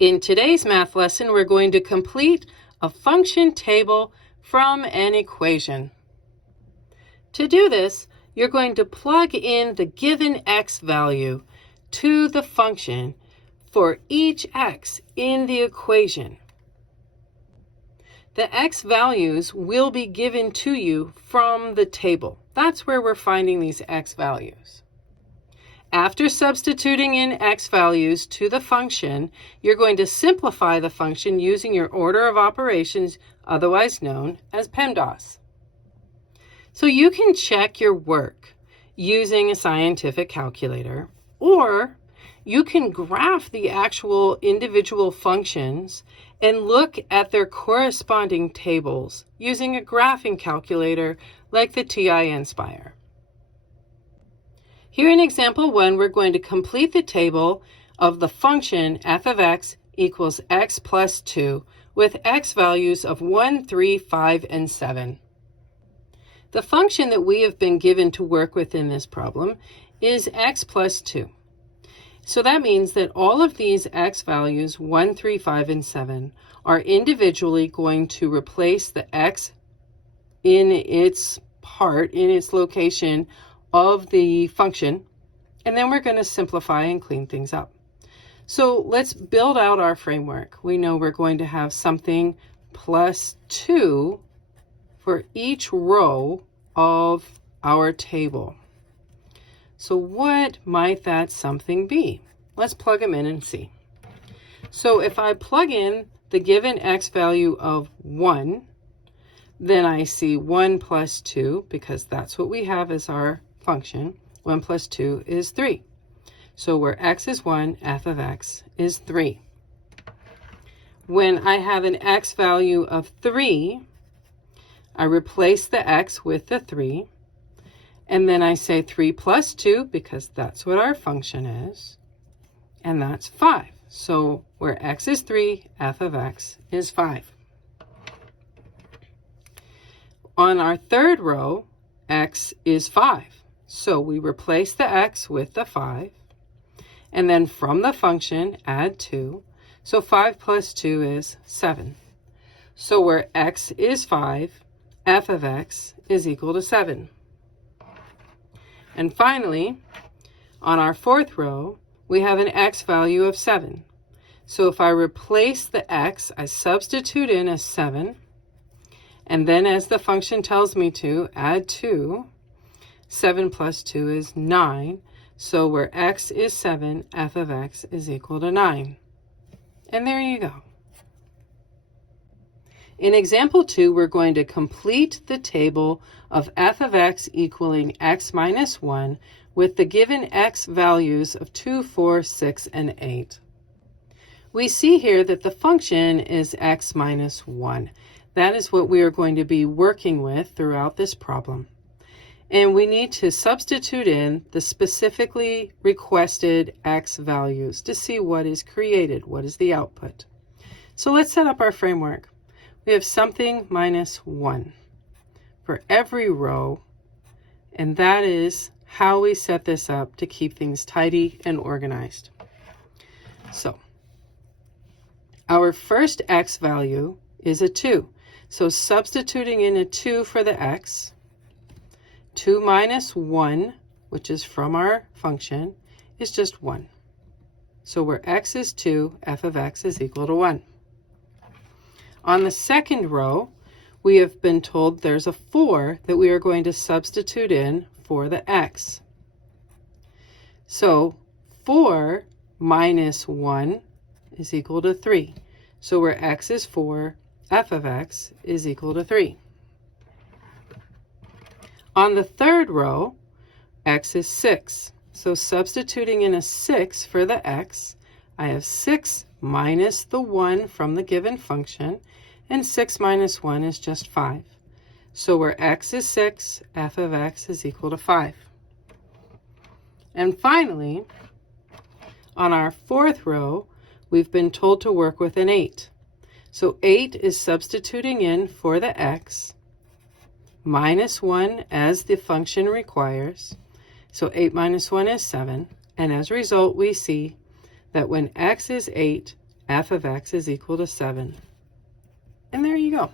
In today's math lesson, we're going to complete a function table from an equation. To do this, you're going to plug in the given x value to the function for each x in the equation. The x values will be given to you from the table. That's where we're finding these x values. After substituting in x values to the function, you're going to simplify the function using your order of operations, otherwise known as PEMDAS. So you can check your work using a scientific calculator, or you can graph the actual individual functions and look at their corresponding tables using a graphing calculator like the TI Nspire. Here in example 1, we're going to complete the table of the function f of x equals x plus 2 with x values of 1, 3, 5, and 7. The function that we have been given to work with in this problem is x plus 2. So that means that all of these x values, 1, 3, 5, and 7, are individually going to replace the x in its part, in its location of the function, and then we're going to simplify and clean things up. So let's build out our framework. We know we're going to have something plus 2 for each row of our table. So what might that something be? Let's plug them in and see. So if I plug in the given x value of 1, then I see 1 plus 2, because that's what we have as our function. 1 plus 2 is 3. So where x is 1, f of x is 3. When I have an x value of 3, I replace the x with the 3, and then I say 3 plus 2, because that's what our function is, and that's 5. So where x is 3, f of x is 5. On our third row, x is 5. So we replace the x with the 5, and then from the function, add 2. So 5 plus 2 is 7. So where x is 5, f of x is equal to 7. And finally, on our fourth row, we have an x value of 7. So if I replace the x, I substitute in a 7, and then as the function tells me to, add 2. 7 plus 2 is 9. So where x is 7, f of x is equal to 9. And there you go. In example 2, we're going to complete the table of f of x equaling x minus 1 with the given x values of 2, 4, 6, and 8. We see here that the function is x minus 1. That is what we are going to be working with throughout this problem. And we need to substitute in the specifically requested x values to see what is created, what is the output. So let's set up our framework. We have something minus 1 for every row, and that is how we set this up to keep things tidy and organized. So our first x value is a 2. So substituting in a 2 for the x, 2 minus 1, which is from our function, is just 1. So where x is 2, f of x is equal to 1. On the second row, we have been told there's a 4 that we are going to substitute in for the x. So 4 minus 1 is equal to 3. So where x is 4, f of x is equal to 3. On the third row, x is 6. So substituting in a 6 for the x, I have 6 minus the 1 from the given function, and 6 minus 1 is just 5. So where x is 6, f of x is equal to 5. And finally, on our fourth row, we've been told to work with an 8. So 8 is substituting in for the x, minus 1 as the function requires. So 8 minus 1 is 7. And as a result, we see that when x is 8, f of x is equal to 7. And there you go.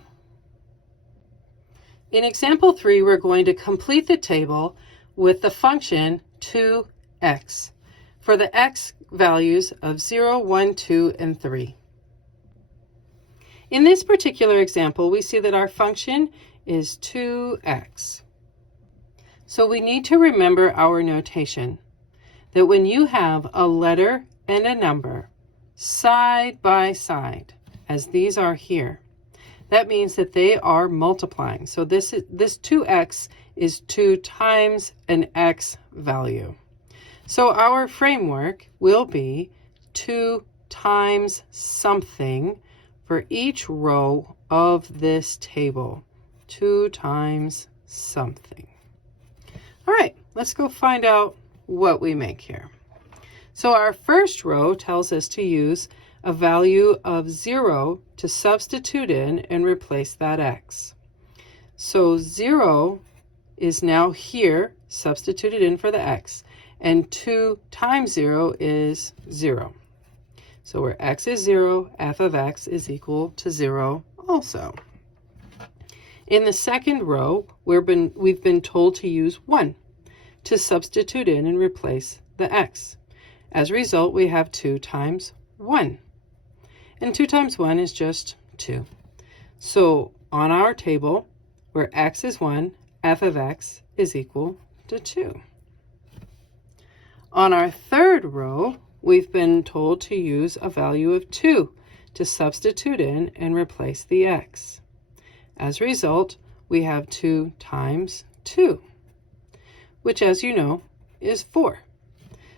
In example 3, we're going to complete the table with the function 2x for the x values of 0, 1, 2, and 3. In this particular example, we see that our function is 2x. So we need to remember our notation, that when you have a letter and a number side by side, as these are here, that means that they are multiplying. So this 2x is 2 times an x value. So our framework will be 2 times something for each row of this table. 2 times something. All right, let's go find out what we make here. So our first row tells us to use a value of 0 to substitute in and replace that x. So 0 is now here, substituted in for the x, and 2 times 0 is 0. So where x is 0, f of x is equal to 0 also. In the second row, we've been told to use 1 to substitute in and replace the x. As a result, we have 2 times 1. And 2 times 1 is just 2. So on our table, where x is 1, f of x is equal to 2. On our third row, we've been told to use a value of 2 to substitute in and replace the x. As a result, we have 2 times 2, which, as you know, is 4.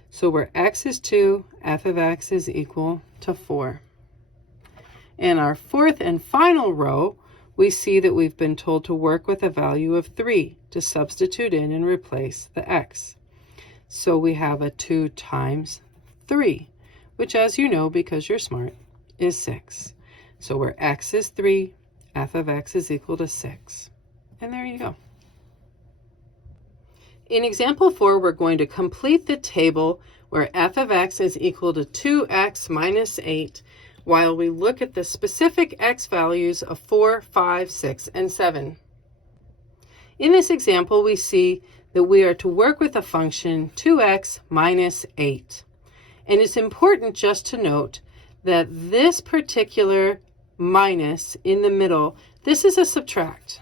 So where x is 2, f of x is equal to 4. In our fourth and final row, we see that we've been told to work with a value of 3 to substitute in and replace the x. So we have a 2 times 3, which, as you know, because you're smart, is 6. So where x is 3, f of x is equal to 6. And there you go. In example 4, we're going to complete the table where f of x is equal to 2x minus 8, while we look at the specific x values of 4, 5, 6, and 7. In this example, we see that we are to work with a function 2x minus 8. And it's important just to note that this particular minus in the middle, this is a subtract.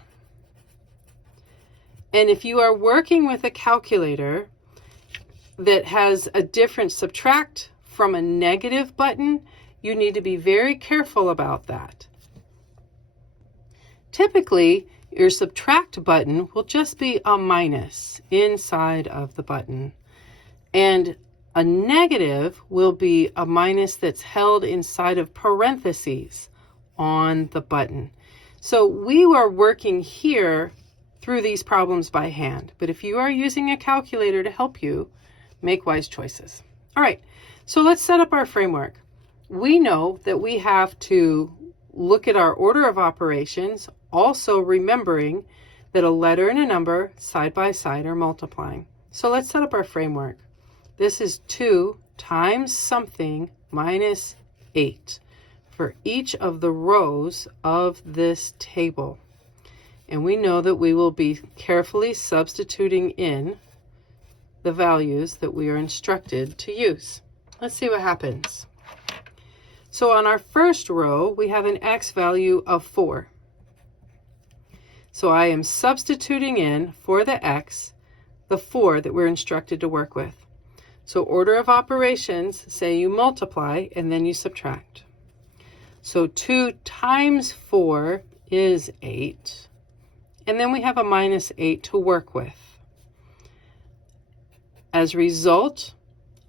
And if you are working with a calculator that has a different subtract from a negative button, you need to be very careful about that. Typically, your subtract button will just be a minus inside of the button. And a negative will be a minus that's held inside of parentheses on the button. So we are working here through these problems by hand. But if you are using a calculator to help you, make wise choices. All right, so let's set up our framework. We know that we have to look at our order of operations, also remembering that a letter and a number side by side are multiplying. So let's set up our framework. This is 2 times something minus 8 for each of the rows of this table. And we know that we will be carefully substituting in the values that we are instructed to use. Let's see what happens. So on our first row, we have an x value of 4. So I am substituting in for the x, the 4 that we're instructed to work with. So order of operations, say you multiply and then you subtract. So 2 times 4 is 8. And then we have a minus 8 to work with. As a result,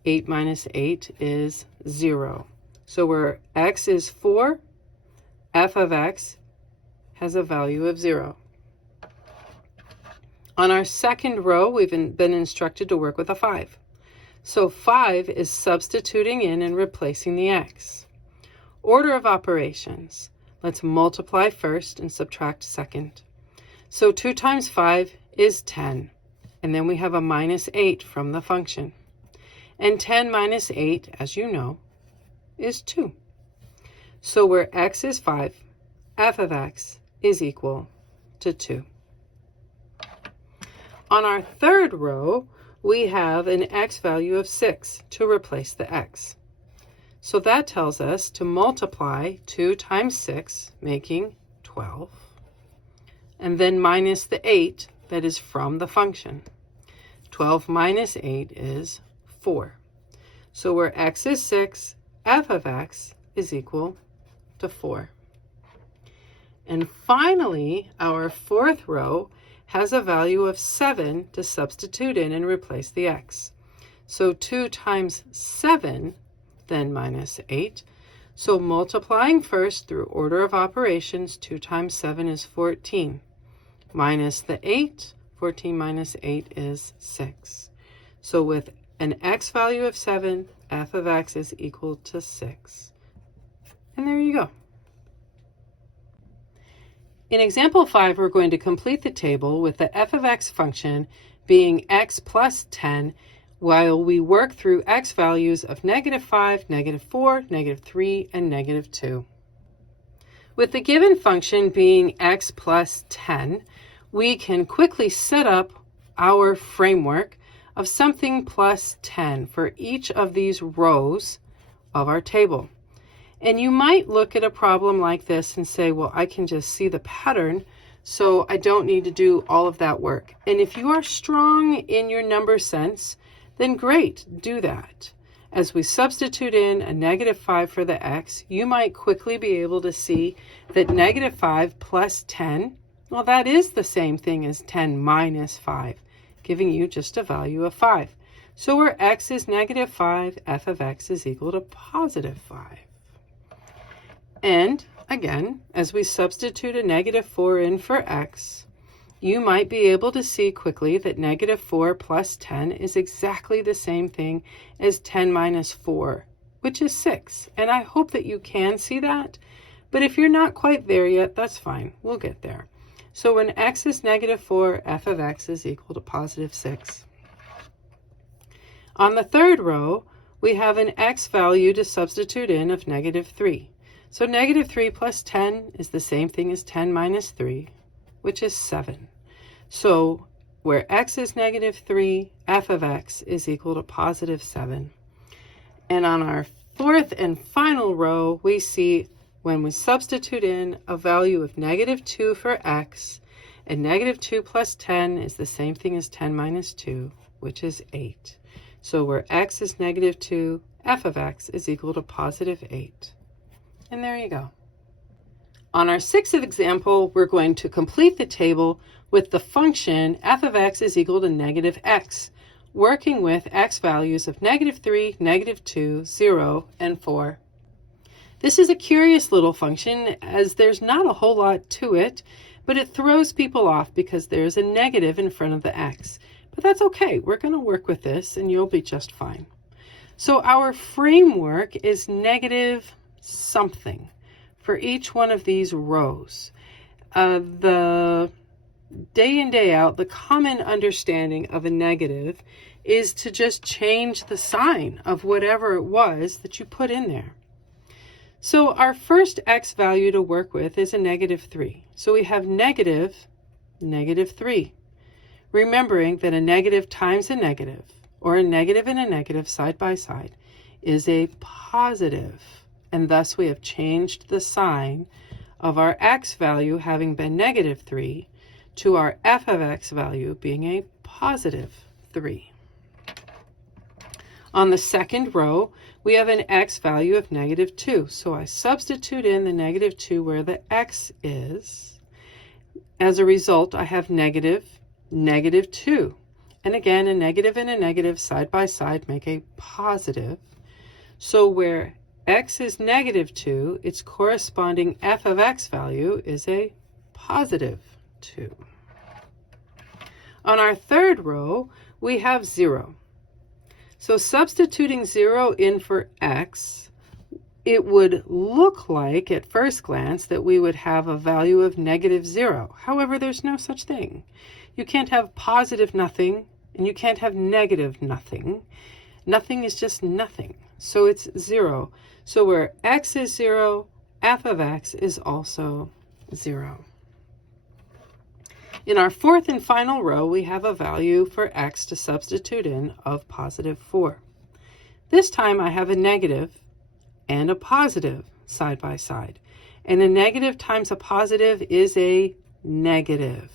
8 minus 8 is 0. So where x is 4, f of x has a value of 0. On our second row, we've been instructed to work with a 5. So 5 is substituting in and replacing the x. Order of operations. Let's multiply first and subtract second. So 2 times 5 is 10. And then we have a minus 8 from the function. And 10 minus 8, as you know, is 2. So where x is 5, f of x is equal to 2. On our third row, we have an x value of 6 to replace the x. So that tells us to multiply 2 times 6, making 12, and then minus the 8 that is from the function. 12 minus 8 is 4. So where x is 6, f of x is equal to 4. And finally, our fourth row has a value of 7 to substitute in and replace the x. So 2 times 7, then minus 8. So multiplying first through order of operations, 2 times 7 is 14. Minus the 8, 14 minus 8 is 6. So with an x value of 7, f of x is equal to 6. And there you go. In example 5, we're going to complete the table with the f of x function being x plus 10 while we work through x values of -5, -4, -3, and -2. With the given function being x plus 10, we can quickly set up our framework of something plus 10 for each of these rows of our table. And you might look at a problem like this and say, well, I can just see the pattern, so I don't need to do all of that work. And if you are strong in your number sense, then great, do that. As we substitute in a -5 for the x, you might quickly be able to see that -5 plus 10, well, that is the same thing as 10 minus 5, giving you just a value of 5. So where x is -5, f of x is equal to +5. And again, as we substitute a -4 in for x, you might be able to see quickly that -4 plus 10 is exactly the same thing as 10 minus 4, which is 6. And I hope that you can see that, but if you're not quite there yet, that's fine. We'll get there. So when x is -4, f of x is equal to +6. On the third row, we have an x value to substitute in of -3. So -3 plus 10 is the same thing as 10 minus 3, which is 7. So where x is -3, f of x is equal to +7. And on our fourth and final row, we see when we substitute in a value of -2 for x, and -2 plus 10 is the same thing as 10 minus 2, which is 8. So where x is -2, f of x is equal to +8. And there you go. On our sixth example, we're going to complete the table with the function f of x is equal to -x, working with x values of -3, -2, 0, and 4. This is a curious little function as there's not a whole lot to it, but it throws people off because there's a negative in front of the x. But that's okay. We're going to work with this and you'll be just fine. So our framework is negative something for each one of these rows. The day in, day out, the common understanding of a negative is to just change the sign of whatever it was that you put in there. So our first x value to work with is a -3. So we have -3. Remembering that a negative times a negative, or a negative and a negative side by side, is a positive. And thus we have changed the sign of our x value having been -3 to our f of x value being a +3. On the second row, we have an x value of -2. So I substitute in the -2 where the x is. As a result, I have -2. And again, a negative and a negative side by side make a positive. So where x is -2, its corresponding f of x value is a +2. On our third row, we have 0. So substituting 0 in for x, it would look like at first glance that we would have a value of -0. However, there's no such thing. You can't have positive nothing and you can't have negative nothing. Nothing is just nothing. So it's 0. So where x is 0, f of x is also 0. In our fourth and final row, we have a value for x to substitute in of positive 4. This time I have a negative and a positive side by side. And a negative times a positive is a negative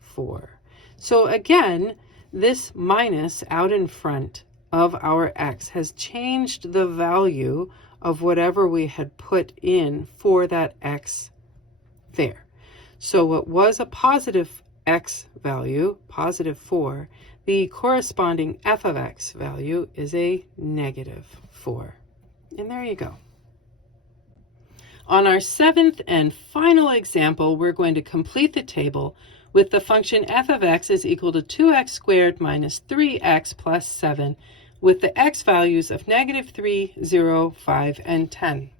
4. So again, this minus out in front of our x has changed the value of whatever we had put in for that x there. So what was a positive x value, positive 4, the corresponding f of x value is a negative 4. And there you go. On our seventh and final example, we're going to complete the table with the function f of x is equal to 2x squared minus 3x plus 7 with the x values of -3, 0, 5, and 10.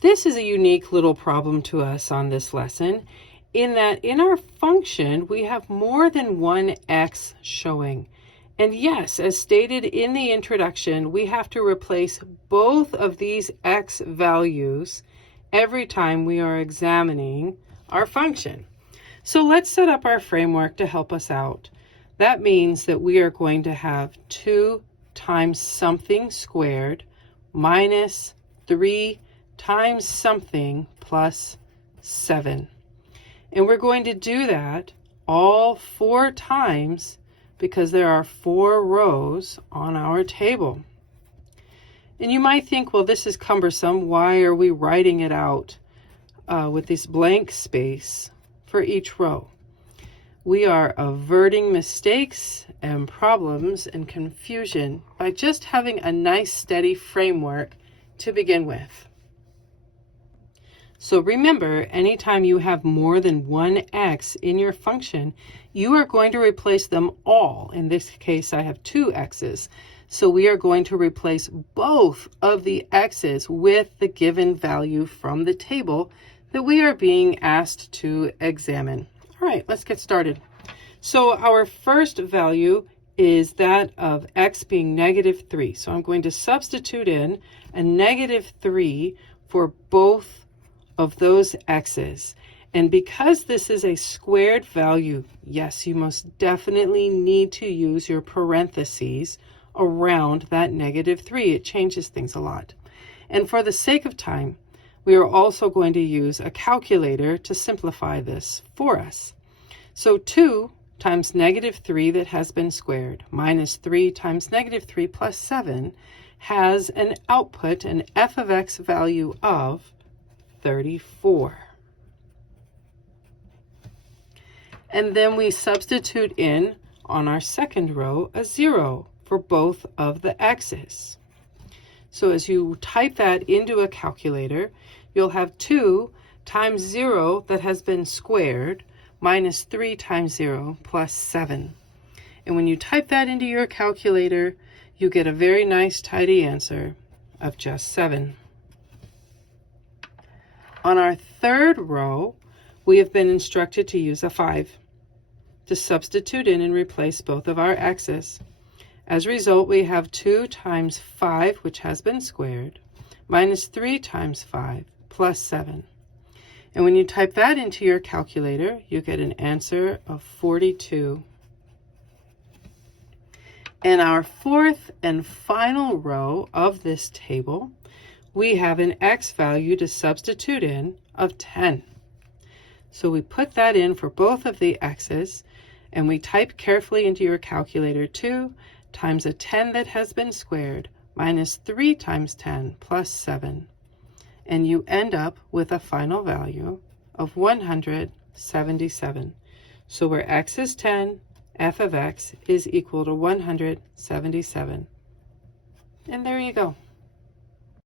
This is a unique little problem to us on this lesson in that in our function we have more than one x showing. And yes, as stated in the introduction, we have to replace both of these x values every time we are examining our function. So let's set up our framework to help us out. That means that we are going to have 2 times something squared minus 3 times something plus 7. And we're going to do that all 4 times because there are 4 rows on our table. And you might think, well, this is cumbersome. Why are we writing it out with this blank space for each row? We are averting mistakes and problems and confusion by just having a nice steady framework to begin with. So remember, anytime you have more than one x in your function, you are going to replace them all. In this case, I have 2 x's. So we are going to replace both of the x's with the given value from the table that we are being asked to examine. All right, let's get started. So our first value is that of x being -3. So I'm going to substitute in a -3 for both of those x's. And because this is a squared value, yes, you most definitely need to use your parentheses around that -3. It changes things a lot. And for the sake of time, we are also going to use a calculator to simplify this for us. So 2 times -3 that has been squared minus 3 times -3 plus 7 has an output, an f of x value of 34. And then we substitute in on our second row a 0 for both of the x's. So as you type that into a calculator, you'll have 2 times 0 that has been squared minus 3 times 0 plus 7. And when you type that into your calculator, you get a very nice tidy answer of just 7. On our third row, we have been instructed to use a 5 to substitute in and replace both of our x's. As a result, we have 2 times 5, which has been squared, minus 3 times 5 plus 7. And when you type that into your calculator, you get an answer of 42. In our fourth and final row of this table, we have an x value to substitute in of 10. So we put that in for both of the x's, and we type carefully into your calculator 2 times a 10 that has been squared minus 3 times 10 plus 7. And you end up with a final value of 177. So where x is 10, f of x is equal to 177. And there you go.